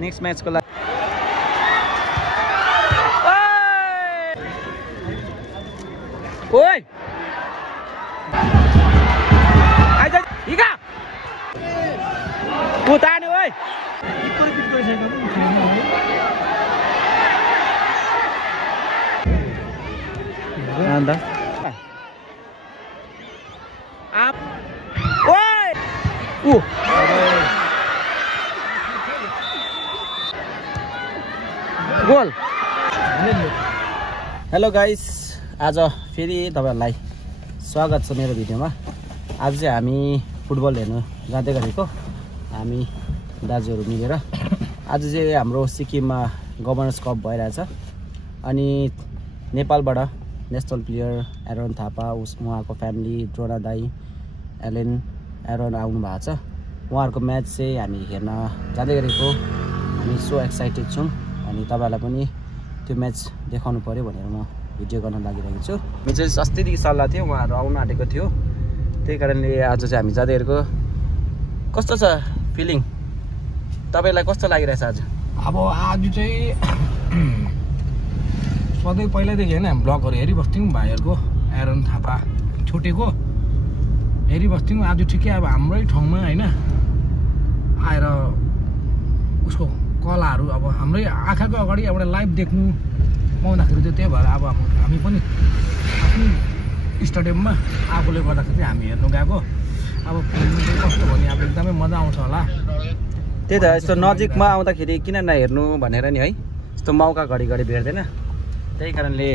Next म्याचको लागि ओइ आइज हिगा उतार्ने ओइ अन्त आप ओइ उ गोल। हेलो गाइस, आज फेरि तपाईहरुलाई स्वागत छ मेरो भिडियोमा। आज चाहिँ हामी फुटबल हेर्न जाँदै गरेको हामी दाजुहरू मिलेर। आज चाहिँ हाम्रो सिक्किममा गभर्नर्स कप भइरहेछ अनि नेपालबाट नेसनल प्लेयर एरोन थापा उहाँको फ्यामिली ड्रोना दाई एलेन एरोन आउनु भएको छ। उहाँहरूको म्याच चाहिँ हामी हेर्न जाँदै गरेको। हामी सो एक्साइटेड छौँ अनि तपाईहरुलाई पनि त्यो म्याच देखाउनु पर्यो भनेर म भिडियो गर्न लागिरहेको छु। हामी चाहिँ अस्तिदेखि सल्लाह थियो, उहाँहरू आउनु आँटेको थियो, त्यही कारणले आज चाहिँ हामी जाँदै गरेको। कस्तो छ फिलिङ, तपाईलाई कस्तो लागिरहेछ आज? अब आज चाहिँ सधैँ पहिल्यैदेखि होइन ब्लगहरू हेरिबस्थ्यौँ भाइहरूको एरोन थापा छुटेको हेरिबस्थ्यौँ। आज ठिकै अब हाम्रै ठाउँमा होइन आएर उसको कलाहरू अब हाम्रै आँखाको अगाडि एउटा लाइभ देख्नु पाउँदाखेरि चाहिँ त्यही भएर अब हामी पनि आफ्नो स्टेडियममा आफूले गर्दाखेरि हामी हेर्नु गएको। अब फिल्म चाहिँ कस्तो भने अब एकदमै मजा आउँछ होला। त्यही त, यस्तो नजिकमा आउँदाखेरि किन नहेर्नु भनेर नि है, यस्तो मौका घरिघरि भेट्दैन। त्यही कारणले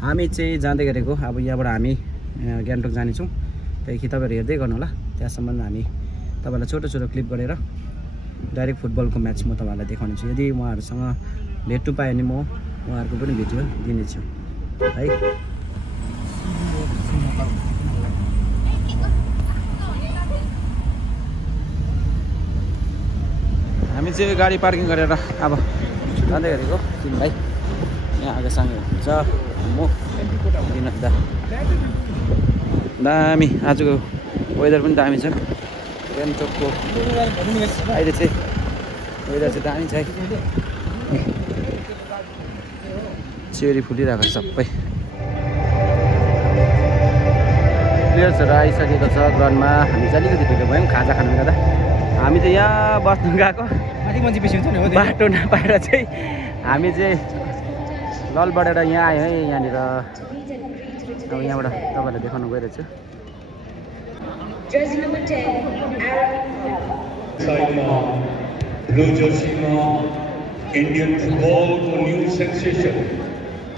हामी चाहिँ जाँदै गरेको। अब यहाँबाट हामी गान्तोक जानेछौँ, त्यहाँदेखि तपाईँहरू हेर्दै गर्नु होला। त्यहाँसम्म हामी तपाईँलाई छोटो छोटो क्लिप गरेर डाइरेक्ट फुटबलको म्याच म तपाईँहरूलाई देखाउने छु। यदि उहाँहरूसँग भेट्नु पाएँ भने म उहाँहरूको पनि भिडियो दिनेछु है। हामी चाहिँ गाडी पार्किङ गरेर अब जाँदै गरेको। तिन भाइ यहाँ आगोसँगै हुन्छ म दिन दा दामी। आजको वेदर पनि दामी छ गान्तोकको। अहिले चाहिँ वेदर चाहिँ दामी छ है, चेरी फुलिरहेको छ सबै। प्लेयर्सहरू आइसकेको छ ग्राउन्डमा। हामी चाहिँ अलिकति ढिलो भयौँ खाजा खानु गर्दा। हामी चाहिँ यहाँ बस्नु गएको, बाटो नपाएर चाहिँ हामी चाहिँ ललबाट यहाँ आयो है। यहाँनिर अब यहाँबाट तपाईँलाई देखाउनु गइरहेको छु।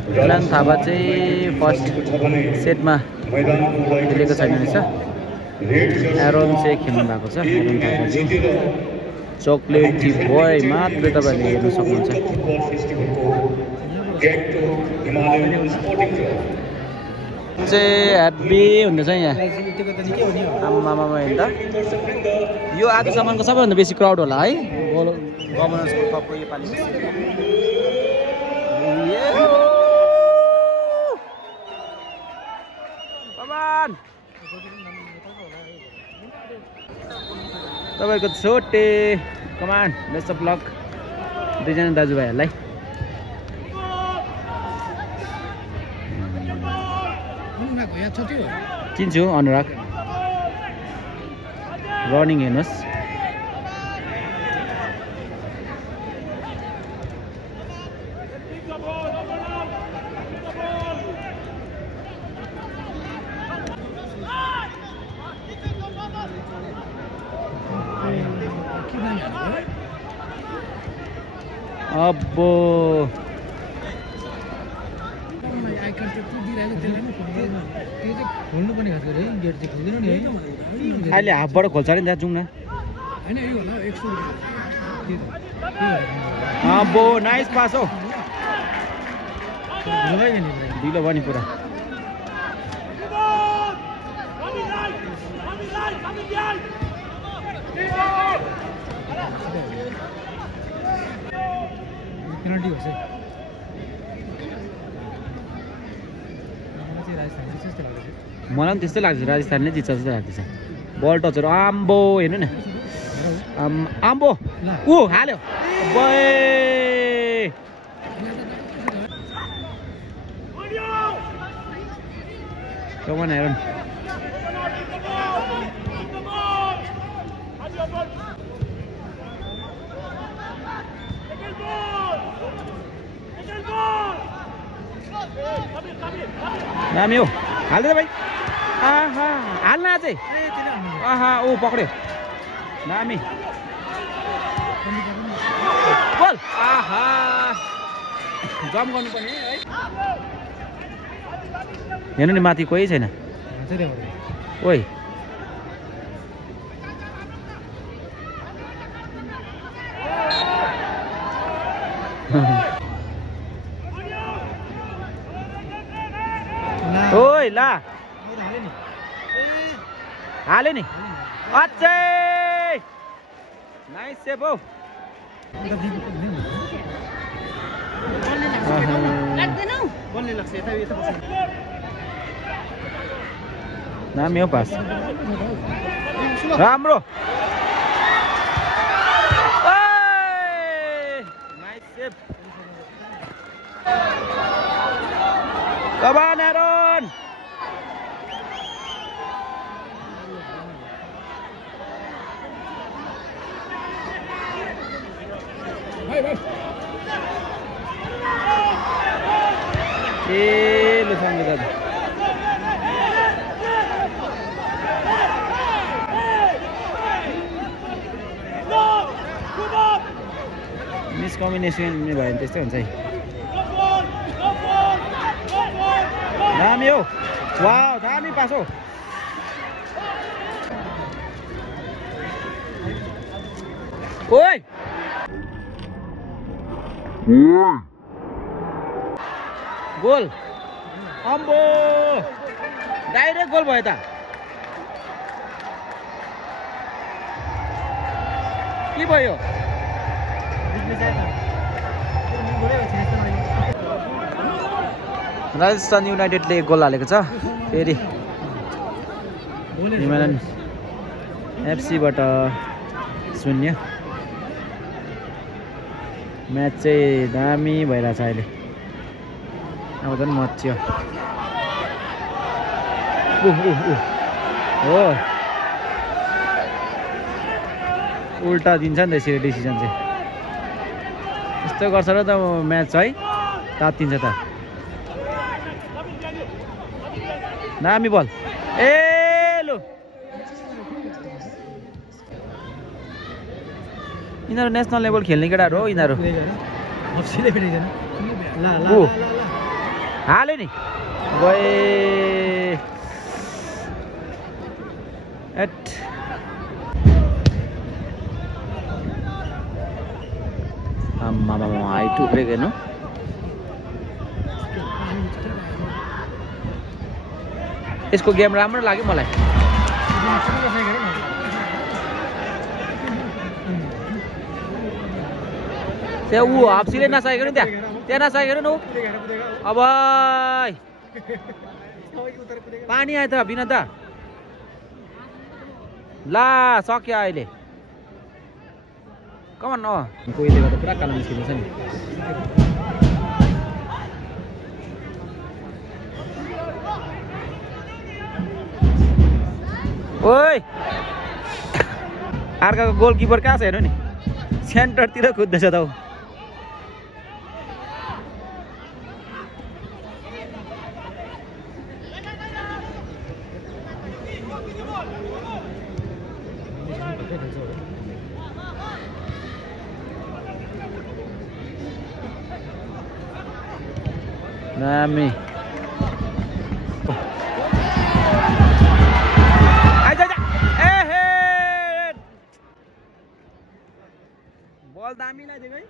एरोन थापा चाहिँ फर्स्ट सेटमा खेलेको छैन रहेछ। एरोन चाहिँ खेल्नु भएको छ। एरोन थापा चाहिँ चक्लेट टी बोय मात्र तपाईँहरूले हेर्न सक्नुहुन्छ। चाहिँ ह्याप्पी हुँदैछ यहाँ आमामा हेर्दा। यो आजसम्मको सबैभन्दा बेसी क्राउड होला है गभर्नर्स कपको योपालि। तपाईँको छोटे कमान बेस्ट अफ लक दुईजना दाजुभाइहरूलाई। चिन्छु अनुराग। रनिङ हेर्नुहोस्। अब्बो अहिले हाफबाट खोल्छ अरे नि, त्यहाँ जाउँ न। अब्बो नाइस पास हो, ढिलो भयो नि पुरा। पेनल्टी हो मलाई पनि त्यस्तै लाग्छ, राजस्थानले जित्छ जस्तो लाग्दैछ। बल टचहरू आम्बो हेर्नु न। आम्बो ऊ हाल्यो बे कमान हेरन दामी हो हाल्दै भाइ आहा हाल्न अझै आहा ऊ पक्ड्यो दामी गोल आहा जम गर्नुपर्ने है हेर्नु नि माथि कोही छैन ओइ ओइ ला हाल्यो नि अझै नाइस सेभ हौ दामी हो पास राम्रो नाइस सेभ कमान एरन ए लु सँगै दाजु मिसकम्युनिकेसन भयो भने त्यस्तै हुन्छ है दामी हो वाउ दामी पास हो ओइ गोल अम्बो डाइरेक्ट गोल भयो त के भयो राजस्थान युनाइटेडले गोल हालेको छ फेरि हिमालयन एफसीबाट 0 म्याच चाहिँ दामी भइरहेछ अहिले अब झन् मच्यो हो उल्टा दिन्छ नि त यसरी डिसिजन चाहिँ यस्तो गर्छ र त म्याच है तात्तिन्छ त दामी बल ए लु यिनीहरू नेसनल लेभल खेल्ने केटाहरू हो यिनीहरू हाल्यो नि गए आम्मा हाइट उब्रेको हेर्नु यसको गेम राम्रो लाग्यो मलाई त्यहाँ ऊ हाप्सीले नसकेको नि त्यहाँ नसकेको नि अब पानी आयो त बिना त ला सक्यो अहिले कमान कोहीले गर्दा पुरा कालो निस्किन्छ नि ओइ अर्काको गोलकिपर कहाँ छ हेर्नु नि सेन्टरतिर कुद्दैछ त दामी बल दामी लाग्यो है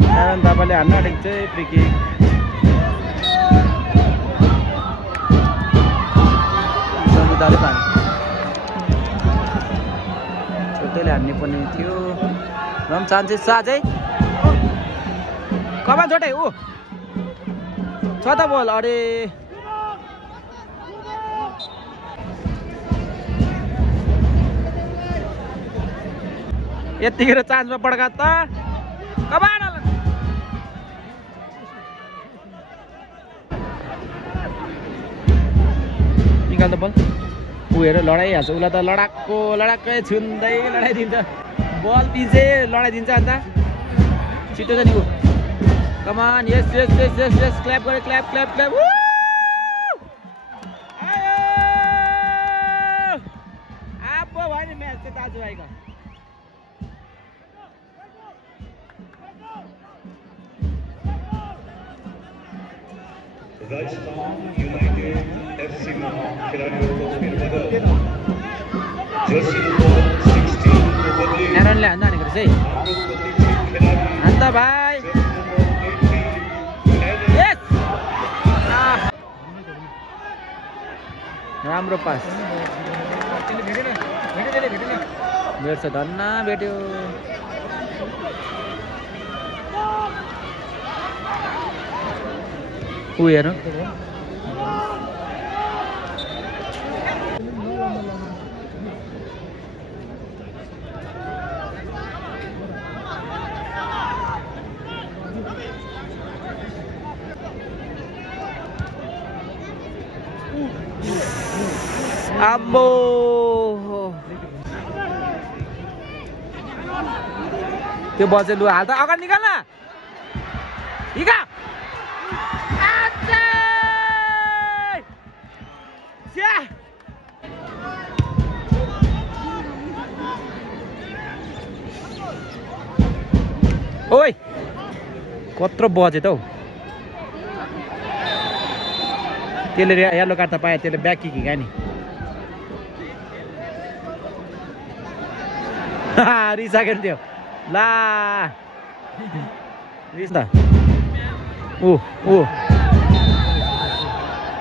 नारायण थापाले हान्न आँटेको चाहिँ फ्री किक समुदायले पानी छोटेले हान्ने पनि थियो र पनि चान्सेस छ अझै कमान छोटे ऊ छ त बल अरे यतिखेर चान्समा पड्का त कमान निकाल त बल ऊ हेर लडाइहाल्छ उसलाई त लडाक्कै छुन्दै लडाइदिन्छ बल पिछे लडाइदिन्छ अन्त छिटो छ नि ऊ कमान यस यस यस यस यस क्ल्याप गरे क्ल्याप क्ल्याप क्ल्याप आप्पो भयो नि म्याच त दाजुभाइको राजस्थान यूनाइटेड एफसी में खिलाड़ियों को फिर बदल जर्सी नंबर 16 को बदले एरनले हान्दा हानेको रहेछ है हान्दा भाइ यस राम्रो पास भेट्छ धन्न भेट्यो ऊ हेर आम्बो त्यो बल चाहिँ लु हाल त अगाडि निकाल न हिगा ओइ कत्रो बजे त हौ त्यसले येलो कार्ड त पायो त्यसले ब्याक किक हिँड्यो नि रिसाएको नि त्यो ला रिस त ऊ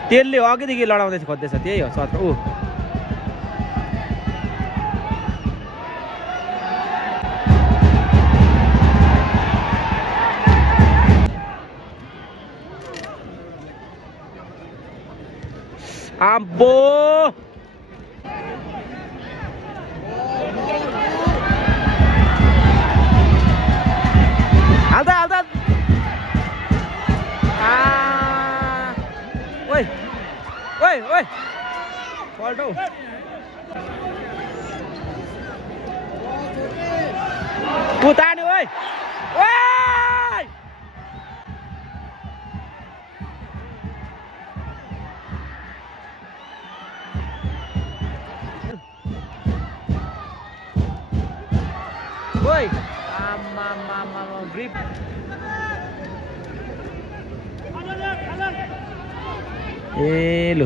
त्यसले अघिदेखि लडाउँदै खोज्दैछ त्यही हो सत्र ऊ आम्बो हाल्दा ओइ पल्टौ पुतानी ओइ ओइ आमा ग्रिप ए लु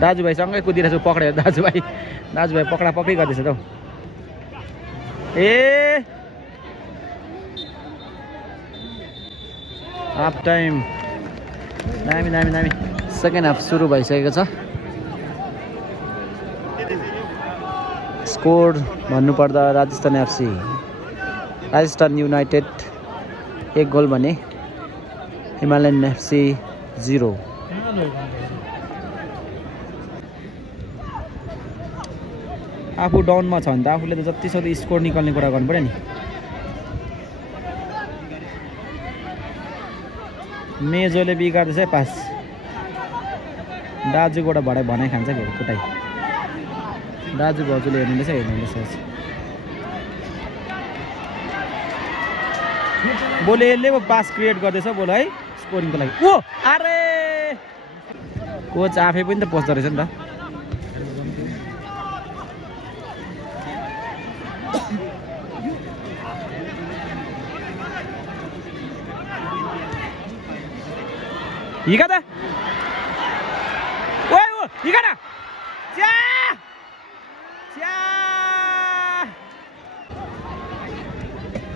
दाजुभाइसँगै कुदिरहेको छु पक्रेर दाजुभाइ पक्रा पक्री गर्दैछ त ए हाफ टाइम दामी सेकेन्ड हाफ सुरु भइसकेको छ स्कोर भन्नुपर्दा राजस्थान युनाइटेड 1 गोल भने हिमालयन एफसी 0 आफू डाउनमा छ भने त आफूले त जतिसक्दो स्कोर निकाल्ने कुरा गर्नु पर्यो नि मेजोले बिगार्दैछ है पास दाजुबाट भनाइ खान्छ फेरि कुटाइ दाजु भाउजूले हेर्नुहुँदैछ बोले यसले पो पास क्रिएट गर्दैछ बोल है स्कोरिङको लागि ओ अरे कोच आफै पनि त पस्दो रहेछ नि त हिगा त ओइ ओ हिगा न च्या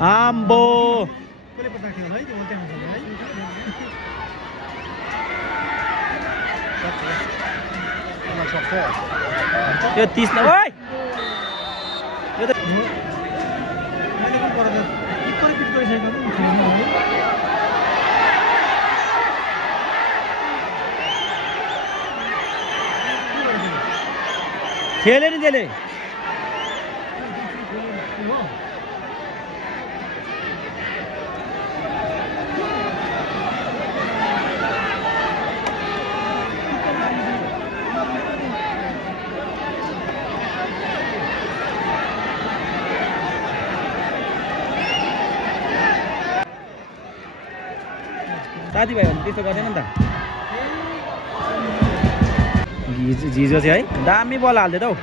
आम्बो यो 30 न ओइ यो त खेले नि त्यसले साथीभाइ भने त्यस्तो गर्दैन नि त झिजो चाहिँ है दामी बल हाल्दै त हौ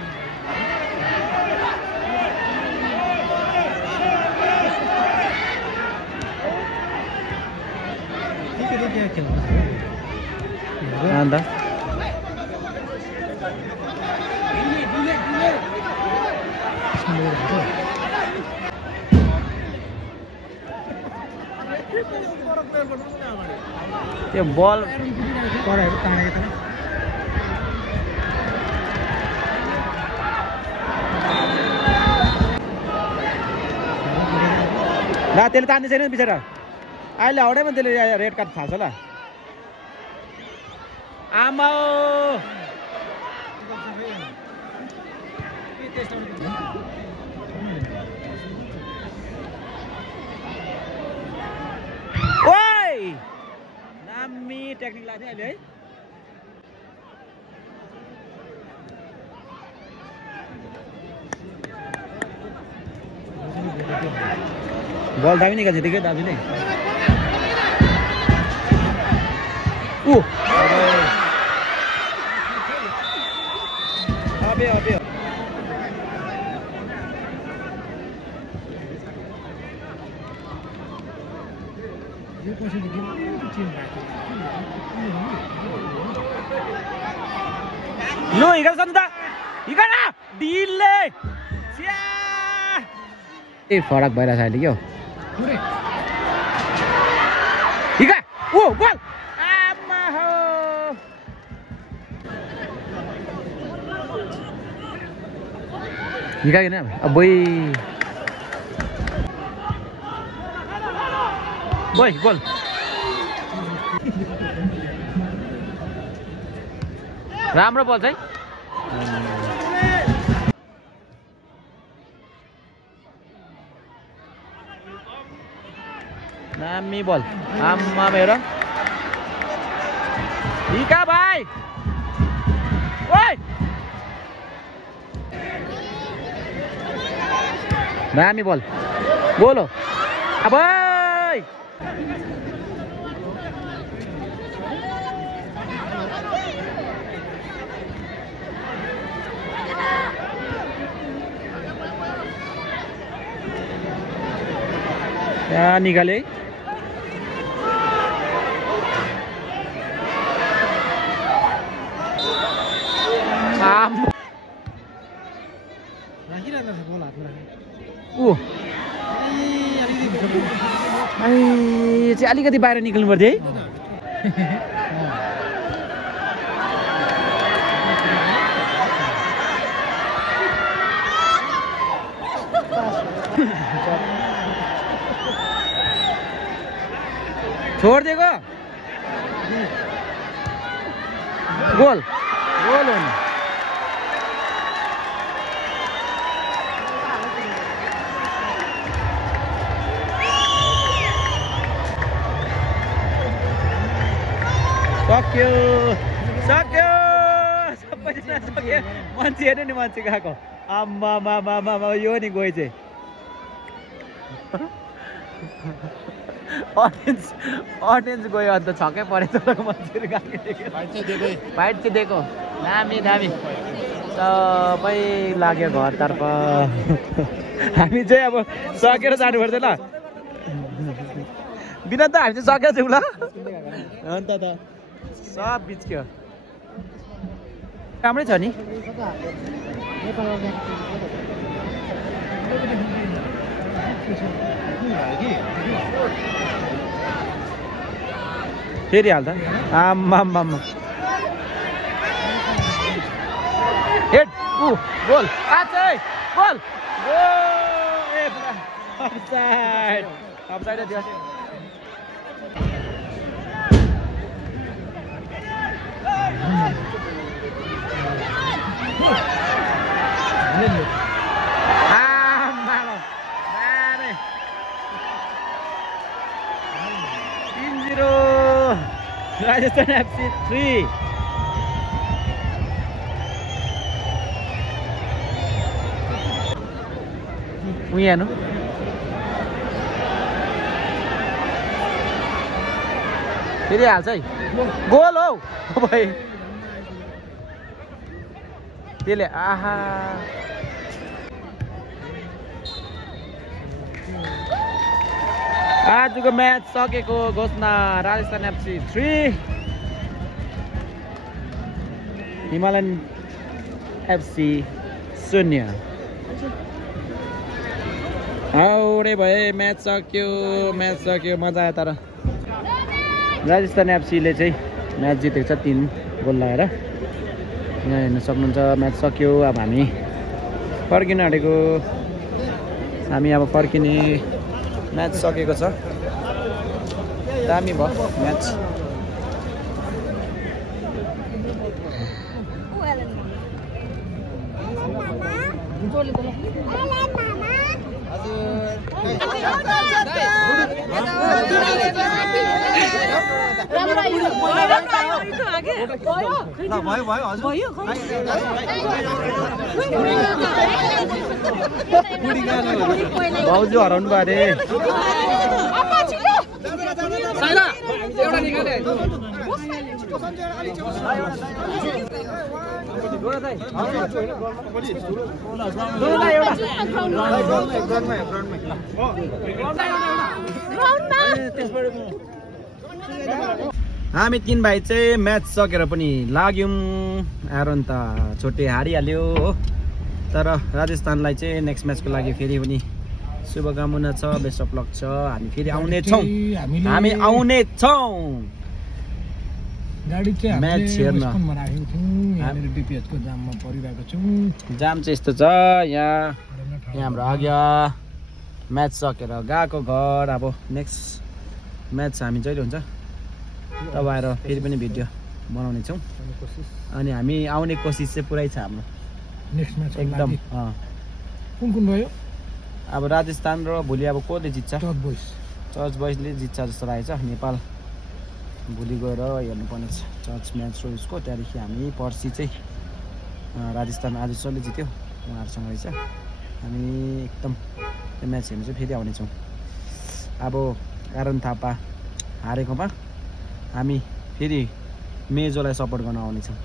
अन्त त्यो बल ला त्यसले तान्ने छैन बिचरा अहिले हाउडैमा त्यसले रेड कार्ड खान्छ होला आमा ओइ दामी टेक्निक लाग्थ्यो अहिले है बल दामी निकाल्छ त्यतिकै दामी नै अबे लो हिँड त हिँड ढिलले ए फरक भइरहेछ अहिले क्या हिँड ओ बल आमा हो हिँड अबै बोल गोल राम्रो बल चाहिँ दामी बल आमा मेरो हिका भाइ ओइ दामी बल गोल हो अब यहाँ निकाले चाहिँ अलिकति बाहिर निक्ल्नु पर्थ्यो है छोडिदिएको गोल गोल हो नि सक्यो सक्यो सबैजना सक्यो मान्छे हेर्नु नि मान्छे गएको आम्मा यो नि गयो चाहिँ अडियन्स गयो अन्त छक्कै परेछ मान्छेहरू गएको फाइट चाहिँ दिएको दामी दामी सबै लाग्यो घरतर्फ हामी चाहिँ अब सकेर जानुपर्छ ल बिना त हामी चाहिँ सकेर छौँ ल अन्त त सब बिच्क्यो राम्रै छ नि फेरि हाल्दा आम्मा head goal goal offside offside दियो Rajasthan FC 3 Uyano फेरि हाल्छ है गोल हौ भाइ त्यसले आहा आजको म्याच सकेको घोषणा राजस्थान FC 3 हिमालयन FC 0 आउरे भए म्याच सक्यो मजा आयो तर राजस्थान FC ले चाहिँ म्याच जितेको छ 3 गोल लगाएर यहाँ हेर्न सक्नुहुन्छ म्याच सक्यो अब हामी फर्किन आँटेको हामी अब फर्किने म्याच सकेको छ दामी भयो म्याच भाउजू हराउनु भयो अरे हामी 3 भाइ चाहिँ म्याच सकेर पनि लाग्यौँ एरोन त छोटे हारिहाल्यो हो तर राजस्थानलाई चाहिँ नेक्स्ट म्याचको लागि फेरि पनि शुभकामना छ बेस्ट अफ लक छ हामी फेरि आउने छौँ गाडी चाहिँ म्याच हेर्न जाम चाहिँ यस्तो छ यहाँ हाम्रो आज्ञा म्याच सकेर गएको घर अब नेक्स्ट म्याच हामी जहिले हुन्छ तब आएर फेरि पनि भिडियो बनाउने छौँ अनि हामी आउने कोसिस चाहिँ पुरै छ हाम्रो नेक्स्ट म्याच एकदम कुन भयो अब राजस्थान र भोलि अब कसले जित्छ चर्च बोइजले जित्छ जस्तो लागेको छ नेपाल भोलि गएर हेर्नुपर्ने छ चर्च म्याच र उसको त्यहाँदेखि हामी पर्सि चाहिँ राजस्थान आज जसले जित्यो उहाँहरूसँग रहेछ हामी एकदम त्यो म्याच हेर्नु चाहिँ फेरि आउनेछौँ अब कारण थापा हारेकोमा हामी फेरि मेजोलाई सपोर्ट गर्न आउनेछौँ